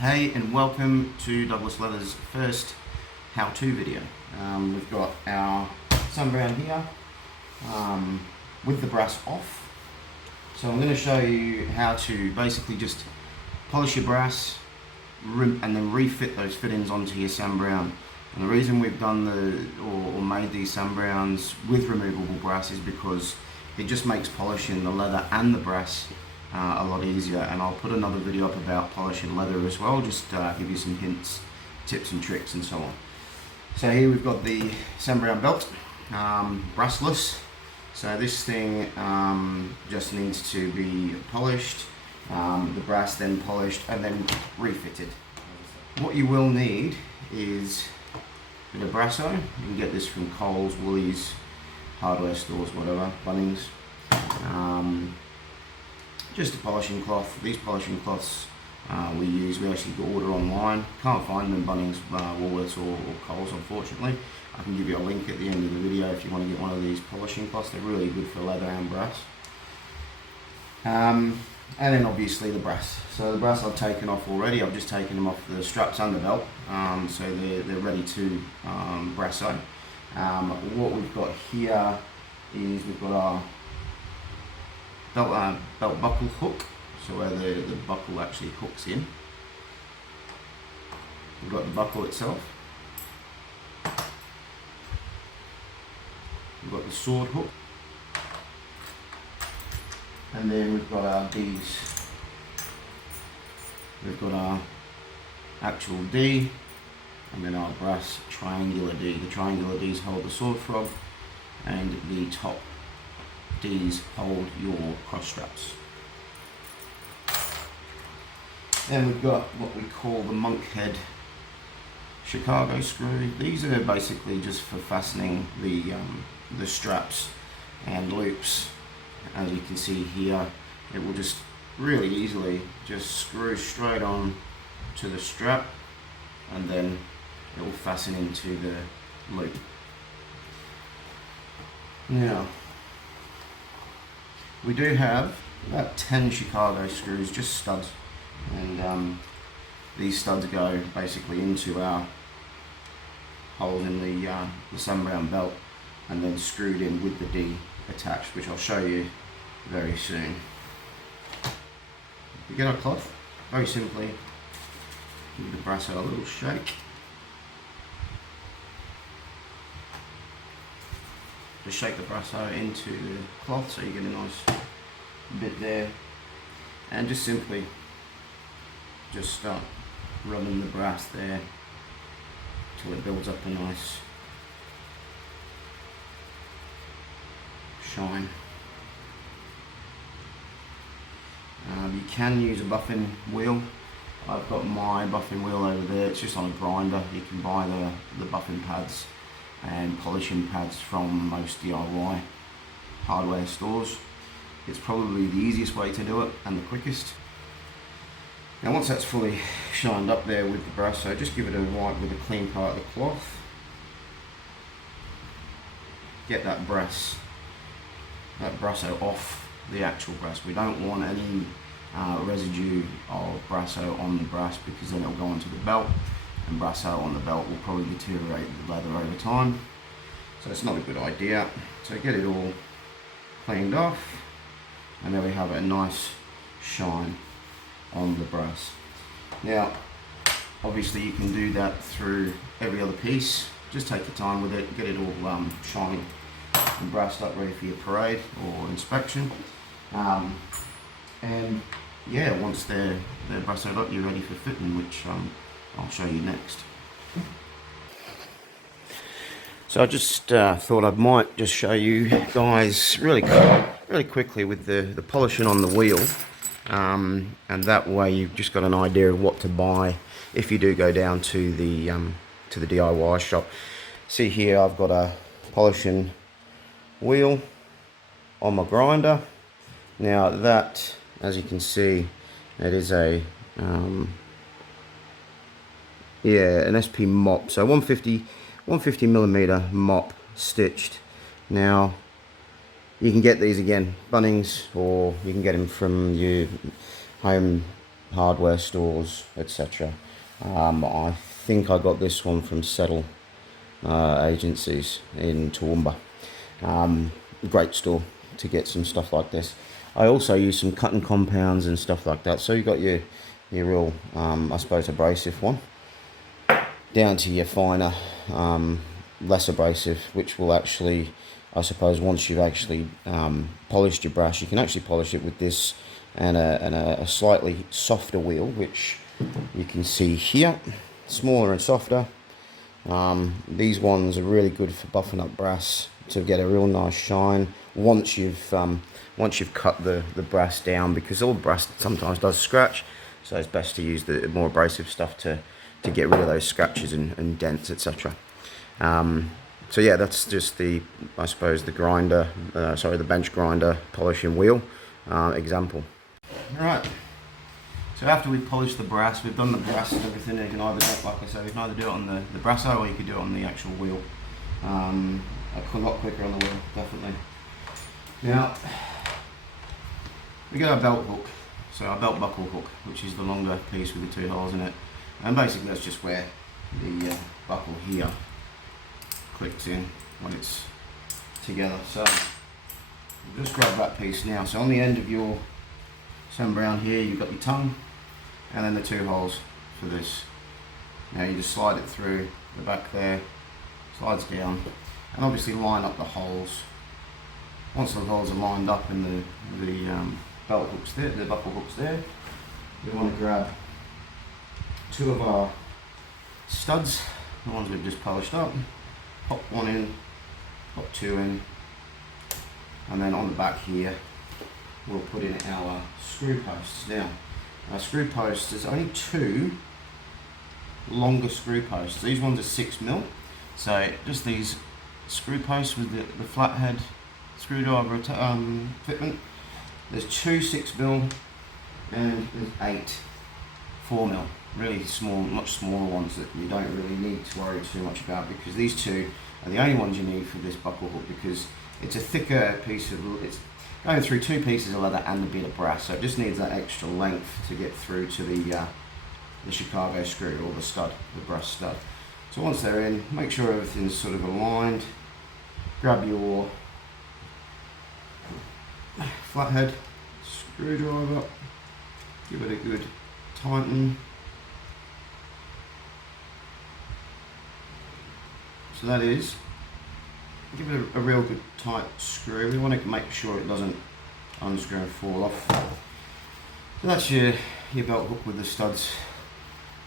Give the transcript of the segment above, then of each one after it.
Hey, and welcome to Douglas Leather's first how-to video. We've got our sun brown here with the brass off. So I'm going to show you how to basically just polish your brass and then refit those fittings onto your sun brown. And the reason we've done or made these sun browns with removable brass is because it just makes polishing the leather and the brass a lot easier. And I'll put another video up about polishing leather as well, just give you some hints, tips and tricks and so on. So here we've got the sun brown belt, brassless. So this thing just needs to be polished, the brass then polished and then refitted. What you will need is a bit of brasso. You can get this from Coles, Woolies, hardware stores, whatever, Bunnings. Just a polishing cloth. These polishing cloths we actually order online. Can't find them in Bunnings, Woolworths or Coles, unfortunately. I can give you a link at the end of the video if you want to get one of these polishing cloths. They're really good for leather and brass. And then obviously the brass. So the brass I've taken off already. I've just taken them off the straps and the belt, so they're ready to brasso. What we've got here is we've got our belt buckle hook, so where the buckle actually hooks in. We've got the buckle itself. We've got the sword hook. And then we've got our D's. We've got our actual D, and then our brass triangular D. The triangular D's hold the sword frog, and the top D's hold your cross straps. Then we've got what we call the monk head Chicago screw. These are basically just for fastening the straps and loops. As you can see here, it will just really easily just screw straight on to the strap, and then it will fasten into the loop. Now, we do have about 10 Chicago screws, just studs, and these studs go basically into our holes in the sun brown belt, and then screwed in with the D attached, which I'll show you very soon. We get our cloth, very simply give the brasso a little shake. Just shake the brasso into the cloth so you get a nice bit there, and just simply just start rubbing the brass there till it builds up a nice shine. You can use a buffing wheel. I've got my buffing wheel over there. It's just on a grinder. You can buy the buffing pads and polishing pads from most DIY hardware stores. It's probably the easiest way to do it and the quickest. Now once that's fully shined up there with the brasso, just give it a wipe with a clean part of the cloth. Get that brasso off the actual brass. We don't want any residue of brasso on the brass, because then it'll go onto the belt, and brasso on the belt will probably deteriorate the leather over time, so it's not a good idea. So get it all cleaned off, and there we have a nice shine on the brass. Now obviously you can do that through every other piece. Just take your time with it, get it all shiny and brassed up, ready for your parade or inspection. And yeah, once they're brassoed up, you're ready for fitting, which I'll show you next. So I just thought I might just show you guys really quickly with the polishing on the wheel, and that way you've just got an idea of what to buy if you do go down to the DIY shop. See here, I've got a polishing wheel on my grinder. Now that, as you can see, it is a an SP mop, so 150 millimeter mop stitched. Now you can get these again Bunnings, or you can get them from your home hardware stores, etc. I think I got this one from Settle Agencies in Toowoomba. Great store to get some stuff like this. I also use some cutting compounds and stuff like that. So you got your real, I suppose, abrasive one, down to your finer, less abrasive, which will actually, I suppose, once you've actually polished your brass, you can actually polish it with this and a slightly softer wheel, which you can see here, smaller and softer. These ones are really good for buffing up brass to get a real nice shine once you've cut the brass down, because all brass sometimes does scratch, so it's best to use the more abrasive stuff to get rid of those scratches and dents, etc. So yeah, that's just I suppose the grinder, the bench grinder polishing wheel example. Alright, so after we've polished the brass, we've done the brass and everything, you can either, like I said, you can either do it on the brasso, or you could do it on the actual wheel. A lot quicker on the wheel, definitely. Now, we got our belt hook, so our belt buckle hook, which is the longer piece with the 2 holes in it. And basically that's just where the buckle here clicks in when it's together. So we'll just grab that piece now. So on the end of your Sam Browne here, you've got your tongue and then the 2 holes for this. Now you just slide it through the back there, slides down, and obviously line up the holes. Once the holes are lined up and the belt hooks there, the buckle hooks there, we want to grab 2 of our studs, the ones we've just polished up, pop 1 in, pop 2 in, and then on the back here we'll put in our screw posts. Now, our screw posts, there's only 2 longer screw posts. These ones are 6mm, so just these screw posts with the flathead screwdriver fitment. There's 2 6mm and there's 8 4mm, really small, much smaller ones that you don't really need to worry too much about, because these 2 are the only ones you need for this buckle hook, because it's a thicker piece of, it's going through 2 pieces of leather and a bit of brass, so it just needs that extra length to get through to the Chicago screw, or the stud, the brass stud. So once they're in, make sure everything's sort of aligned. Grab your flathead screwdriver, give it a good tighten. So that is, give it a real good tight screw. We want to make sure it doesn't unscrew and fall off. So that's your belt hook with the studs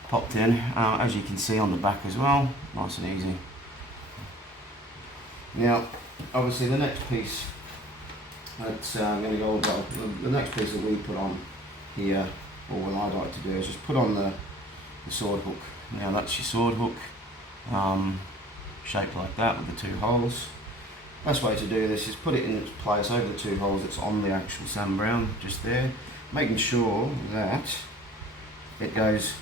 popped in, as you can see on the back as well, nice and easy. Now, obviously the next piece that's going to go, well, the next piece that we put on here, or what I like to do, is just put on the sword hook. Now that's your sword hook, shaped like that with the 2 holes. Best way to do this is put it in its place over the 2 holes that's on the actual Sam Browne, just there, making sure that it goes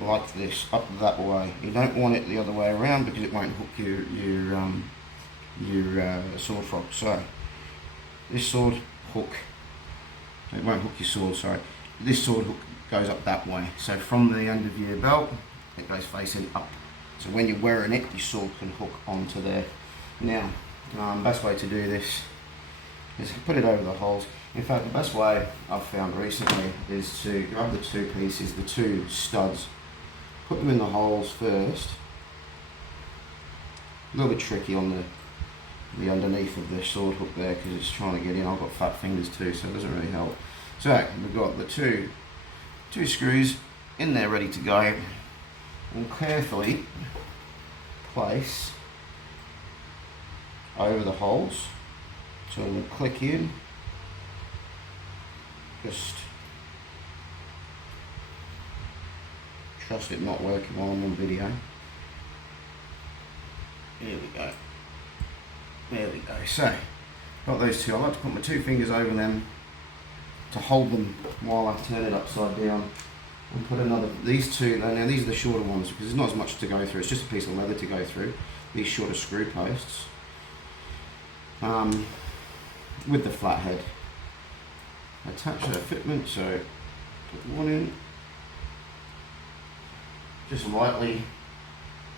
like this, up that way. You don't want it the other way around, because it won't hook your sword frog. So this sword hook, it won't hook your sword, sorry. This sword hook goes up that way. So from the end of your belt, it goes facing up. So when you're wearing it, your sword can hook onto there. Now, best way to do this is put it over the holes. In fact, the best way I've found recently is to grab the 2 pieces, the 2 studs, put them in the holes first. A little bit tricky on the underneath of the sword hook there, because it's trying to get in. I've got fat fingers too, so it doesn't really help. So we've got the two screws in there ready to go. We'll carefully place over the holes, so we'll click in, just trust it not working while I'm on video. Here we go. There we go. So, got those 2. I like to put my 2 fingers over them to hold them while I turn it upside down. And put another, these 2, now these are the shorter ones, because there's not as much to go through, it's just a piece of leather to go through. These shorter screw posts. With the flathead. Attach the fitment, so Put one in. Just lightly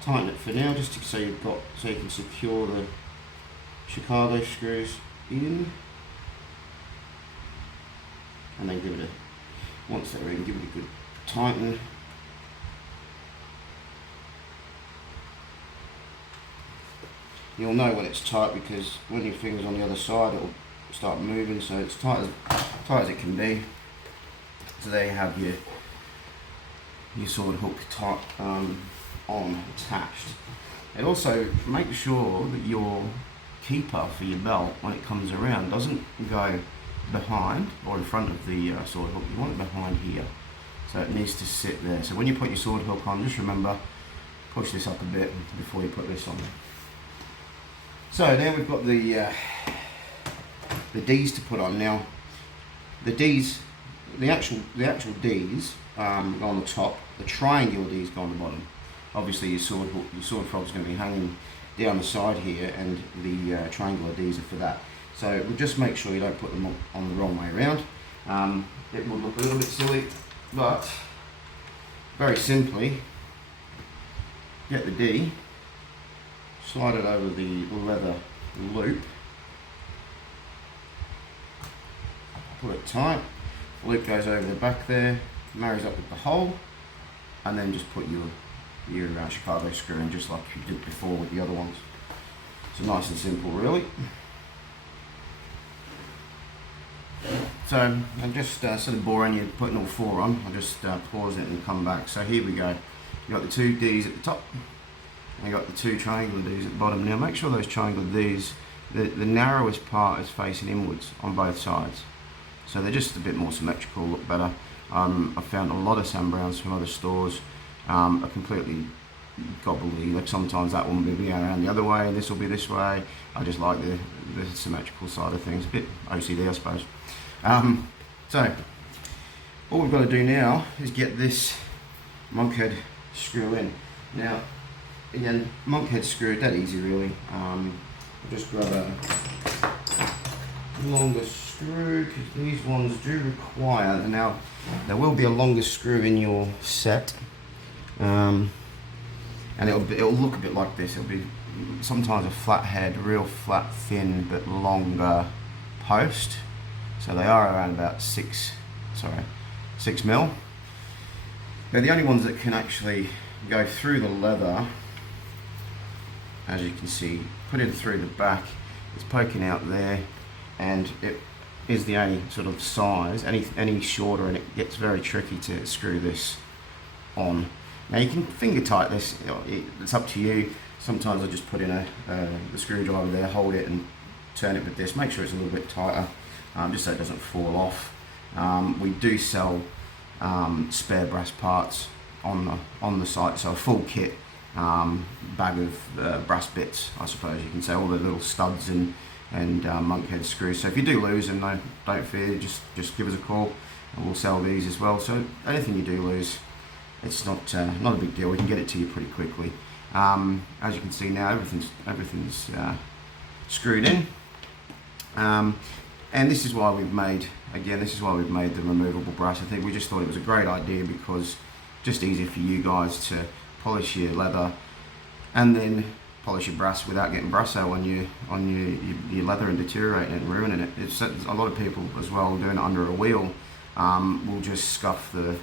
tighten it for now, just so you can secure the Chicago screws in, and then give it a, once they're in, give it a good tighten. You'll know when it's tight because when your finger's on the other side it'll start moving, so it's tight as it can be. So there you have your sword hook on attached. And also make sure that your keeper for your belt, when it comes around, doesn't go behind or in front of the sword hook. You want it behind here, so it needs to sit there. So when you put your sword hook on, just remember, push this up a bit before you put this on. So now we've got the D's to put on. Now the D's, the actual D's go on the top. The triangular D's go on the bottom. Obviously your sword frog is going to be hanging down the side here, and the triangular D's are for that. So we'll just make sure you don't put them on the wrong way around. It will look a little bit silly, but very simply, get the D, slide it over the leather loop, put it tight, loop goes over the back there, marries up with the hole, and then just put your Chicago screw in, just like you did before with the other ones. So nice and simple, really. So I'm just sort of boring you putting all four on. I'll just pause it and come back. So here we go. You got the two D's at the top, and you got the two triangular D's at the bottom. Now make sure those triangular D's, the narrowest part is facing inwards on both sides, so they're just a bit more symmetrical, look better. I've found a lot of Sam Brownes from other stores are completely gobbly. Like sometimes that one will be around the other way, and this will be this way. I just like the symmetrical side of things. A bit OCD, I suppose. So all we've got to do now is get this monkhead screw in. Now again, monkhead screw, that easy really. I'll just grab a longer screw, because these ones do require, now there will be a longer screw in your set, and it'll look a bit like this. It'll be sometimes a flat head, real flat, thin but longer post. So they are around about 6 mil. They're the only ones that can actually go through the leather. As you can see, put it through the back. It's poking out there, and it is the only sort of size. Any shorter and it gets very tricky to screw this on. Now you can finger tight this, it's up to you. Sometimes I just put in a screwdriver there, hold it and turn it with this. Make sure it's a little bit tighter, just so it doesn't fall off. We do sell spare brass parts on the site, so a full kit bag of brass bits, I suppose you can say, all the little studs and monkhead screws. So if you do lose them, no, don't fear, just give us a call and we'll sell these as well. So anything you do lose, it's not a big deal. We can get it to you pretty quickly. As you can see now, everything's screwed in, and this is why we've made the removable brass. I think we just thought it was a great idea because just easier for you guys to polish your leather and then polish your brass without getting brasso on your leather and deteriorating it and ruining it. It's a lot of people as well doing it under a wheel will just scuff the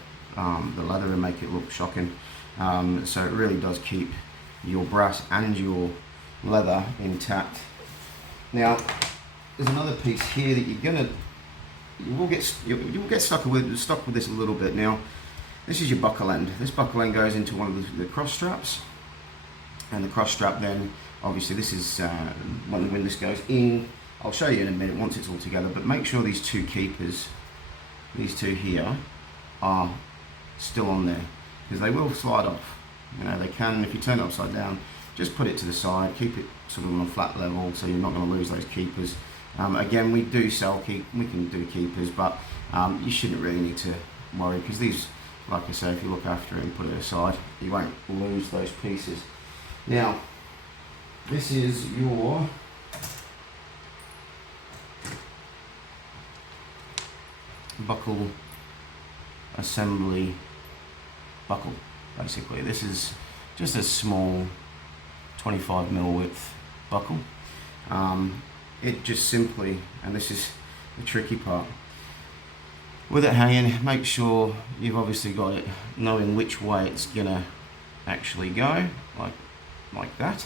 leather and make it look shocking. So it really does keep your brass and your leather intact. Now there's another piece here that you will get stuck with this a little bit. Now this is your buckle end. This buckle end goes into one of the cross straps, and the cross strap then, obviously this is when this goes in. I'll show you in a minute once it's all together, but make sure these two keepers, these two here, are still on there, because they will slide off. You know, they can, if you turn it upside down, just put it to the side, keep it sort of on a flat level so you're not going to lose those keepers. Again, we can do keepers, but you shouldn't really need to worry, because these, like I say, if you look after it and put it aside, you won't lose those pieces. Now, this is your buckle assembly buckle. Basically, this is just a small 25mm width buckle. It just simply, and this is the tricky part, with it hanging, make sure you've obviously got it knowing which way it's gonna actually go, like that.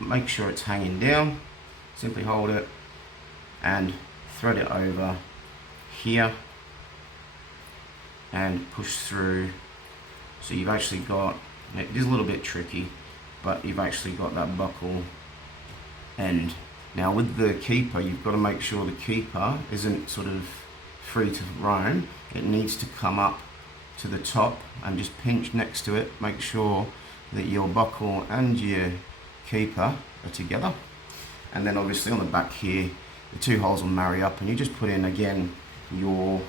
Make sure it's hanging down. Simply hold it and thread it over here and push through. So you've actually got, it is a little bit tricky, but you've actually got that buckle end. Now with the keeper, you've got to make sure the keeper isn't sort of free to roam. It needs to come up to the top and just pinch next to it. Make sure that your buckle and your keeper are together. And then obviously on the back here, the two holes will marry up, and you just put in again your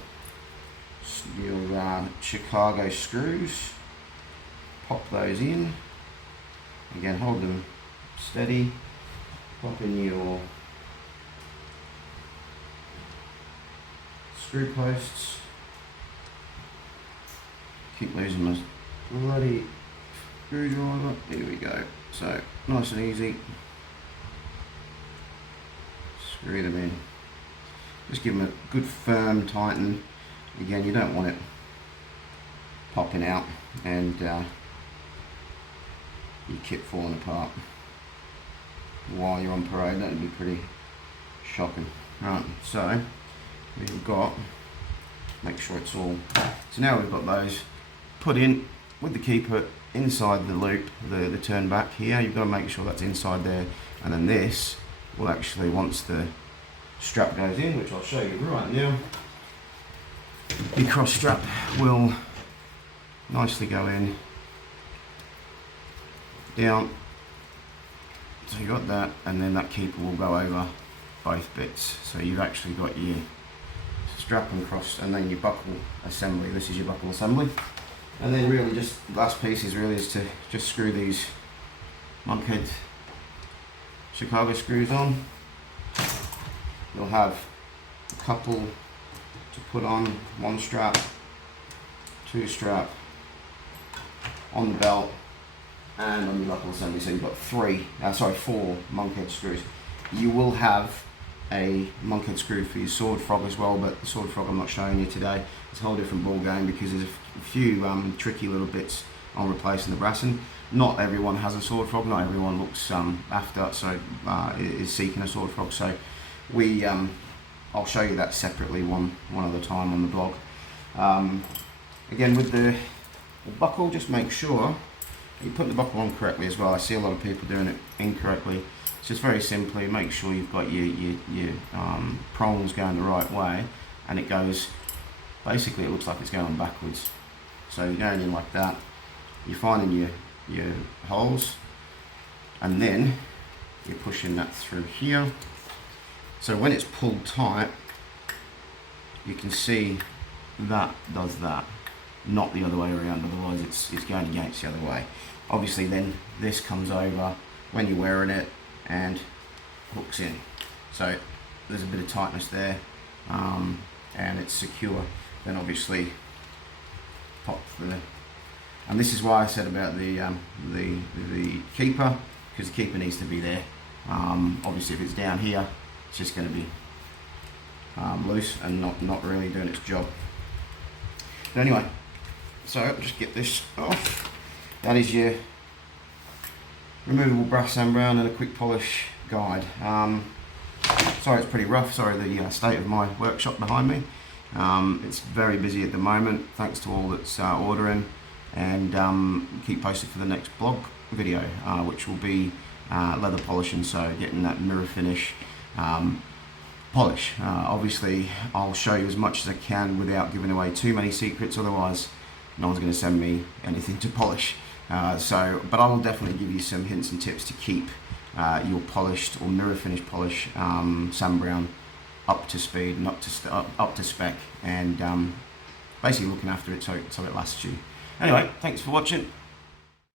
Chicago screws. Pop those in. Again, hold them steady. Pop in your screw posts. Keep losing my bloody screwdriver. Here we go. So nice and easy. Screw them in. Just give them a good firm tighten. Again, you don't want it popping out and your kit falling apart while you're on parade. That would be pretty shocking. Right, so we've got, make sure it's all, so now we've got those put in with the keeper inside the loop, the turn back here. You've got to make sure that's inside there, and then this will actually, once the strap goes in, which I'll show you right now, your cross strap will nicely go in, down, so you got that, and then that keeper will go over both bits. So you've actually got your strap and cross, and then your buckle assembly. This is your buckle assembly, and then really just the last piece is to just screw these monkhead Chicago screws on. You'll have a couple to put on, one strap, two strap on the belt and on your buckle assembly. So you've got four monkhead screws. You will have a monkhead screw for your sword frog as well, but the sword frog I'm not showing you today. It's a whole different ball game because there's a few tricky little bits on replacing the brassin. Not everyone has a sword frog, not everyone looks is seeking a sword frog, so I'll show you that separately one other time on the blog. Again, with the buckle, just make sure you put the buckle on correctly as well. I see a lot of people doing it incorrectly. It's just very simply make sure you've got your prongs going the right way, and it goes, basically it looks like it's going backwards. So you're going in like that, you're finding your holes, and then you're pushing that through here. So when it's pulled tight, you can see that does that, not the other way around, otherwise it's going against the other way. Obviously then this comes over when you're wearing it and hooks in. So there's a bit of tightness there, and it's secure. Then obviously pop and this is why I said about the keeper, because the keeper needs to be there. Obviously if it's down here, it's just going to be loose and not really doing its job. But anyway, so I'll just get this off. That is your removable brass and brown and a quick polish guide. Sorry it's pretty rough, sorry the state of my workshop behind me. It's very busy at the moment, thanks to all that's ordering, and keep posted for the next blog video, which will be leather polishing, so getting that mirror finish polish. Obviously I'll show you as much as I can without giving away too many secrets, otherwise no one's going to send me anything to polish. But I will definitely give you some hints and tips to keep your polished or mirror finish polish sand brown up to speed and up to spec, and basically looking after it so it lasts you. Anyway, thanks for watching.